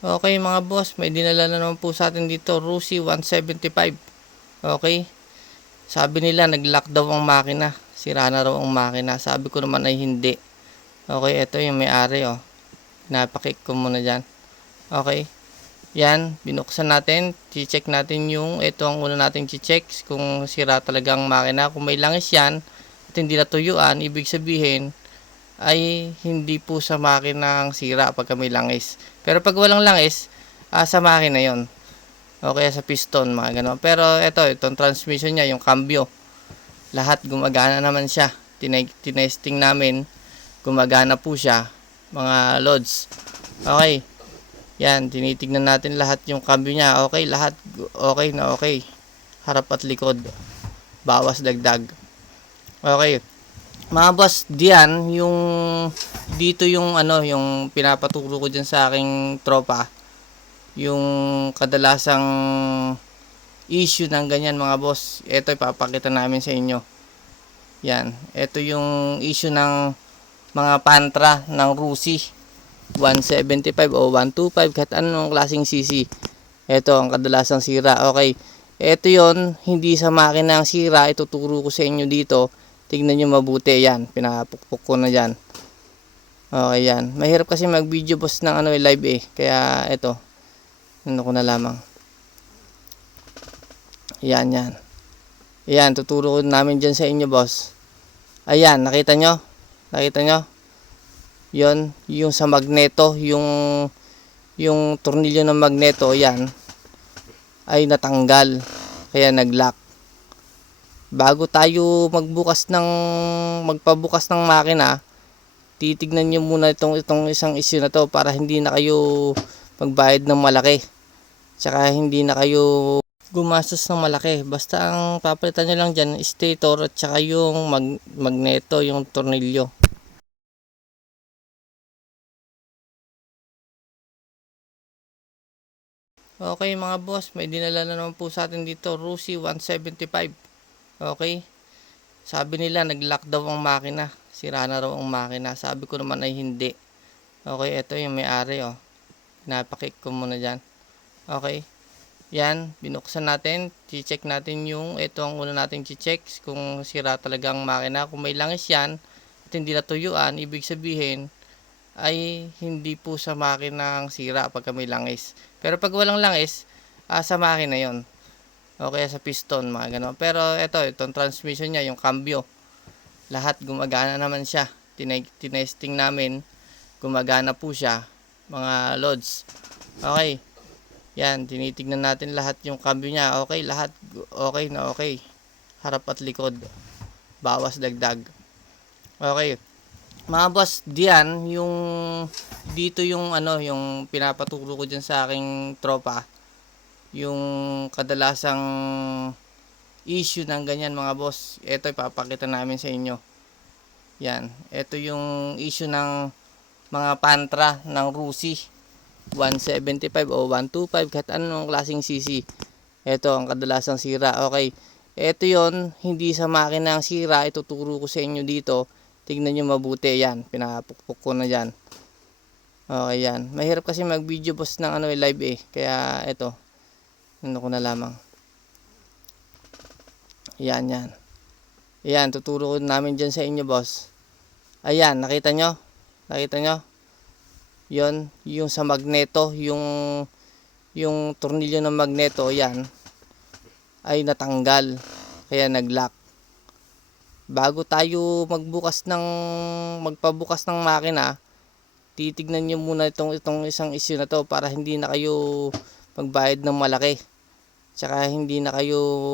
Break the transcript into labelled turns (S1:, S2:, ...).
S1: Okay mga boss, may dinala na naman po sa atin dito, Rusi 175. Okay? Sabi nila nag-lock daw ang makina. Sira na raw ang makina. Sabi ko naman ay hindi. Okay, ito yung may-ari oh. Napakik ko muna dyan. Okay? Yan, binuksan natin. Chi-check natin yung, ito ang una nating chi-check kung sira talaga ang makina. Kung may langis yan at hindi natuyuan, ibig sabihin ay hindi po sa makina ang sira pagka may langis. Pero pag walang langis, ah, sa makina yon O kaya sa piston, mga ganun. Pero ito, itong transmission niya, yung cambio, lahat gumagana naman siya. Tinay- Tinesting namin, gumagana po siya, mga loads. Okay. Yan, tinitignan natin lahat yung cambio niya. Okay, lahat okay na okay. Harap at likod. Bawas dagdag. Okay. Mga boss, diyan yung dito yung ano, yung pinapaturo ko diyan sa aking tropa. Yung kadalasang issue ng ganyan mga boss. Ito ipapakita namin sa inyo. Yan, ito yung issue ng mga pantra ng Rusi 175 o 125 kahit anong klaseng CC. Ito ang kadalasang sira. Okay. Ito yon hindi sa makina ang sira. Ituturo ko sa inyo dito. Tingnan nyo mabuti. Yan. Pinapukpok ko na dyan. Okay yan. Mahirap kasi mag video boss ng ano, eh, live eh. Kaya ito. Ano ko na lamang. Yan yan. Yan. Tuturo namin dyan sa inyo boss. Ayan. Nakita nyo? Nakita nyo? yon yung sa magneto yung yung tornilyo ng magneto yan ay natanggal kaya naglock bago tayo magbukas ng magpabukas ng makina titignan nyo muna itong itong isang issue na to para hindi na kayo magbayad ng malaki. Tsaka hindi na kayo gumastos ng malaki. Basta ang papalitan nyo lang dyan stator at tsaka yung mag, magneto yung tornilyo. Okay mga boss, may dinala na naman po sa atin dito, Rusi 175. Okay? Sabi nila nag-lock daw ang makina. Sira na raw ang makina. Sabi ko naman ay hindi. Okay, ito yung may-ari oh. Napakik ko muna dyan. Okay? Yan, binuksan natin. Chi-check natin yung, ito ang una nating chi-check kung sira talaga ang makina. Kung may langis yan at hindi natuyuan, ibig sabihin ay hindi po sa makina ang sira pagka may langis. Pero pag walang langis, ah, sa makina yon O kaya sa piston, mga ganun. Pero ito, itong transmission niya, yung cambio, lahat gumagana naman siya. Tinay- Tinesting namin, gumagana po siya, mga loads. Okay. Yan, tinitignan natin lahat yung cambio niya. Okay, lahat okay na okay. Harap at likod. Bawas dagdag. Okay. Mga boss, diyan yung dito yung ano, yung pinapaturo ko diyan sa aking tropa. Yung kadalasang issue ng ganyan mga boss. Ito ipapakita namin sa inyo. Yan, ito yung issue ng mga pantra ng Rusi 175 o 125 kahit anong klaseng CC. Ito ang kadalasang sira. Okay. Ito yon hindi sa makina ang sira. Ituturo ko sa inyo dito. Tignan nyo mabuti. Yan. Pinapukpok ko na dyan. Okay yan. Mahirap kasi mag video boss ng ano, eh, live eh. Kaya ito. Ano ko na lamang. Yan yan. Yan. Tuturo ko namin dyan sa inyo boss. Ayan. Nakita nyo? Nakita nyo? yon yung sa magneto yung yung tornilyo ng magneto yan ay natanggal kaya naglock bago tayo magbukas ng magpabukas ng makina titignan nyo muna itong itong isang issue na to para hindi na kayo magbayad ng malaki tsaka hindi na kayo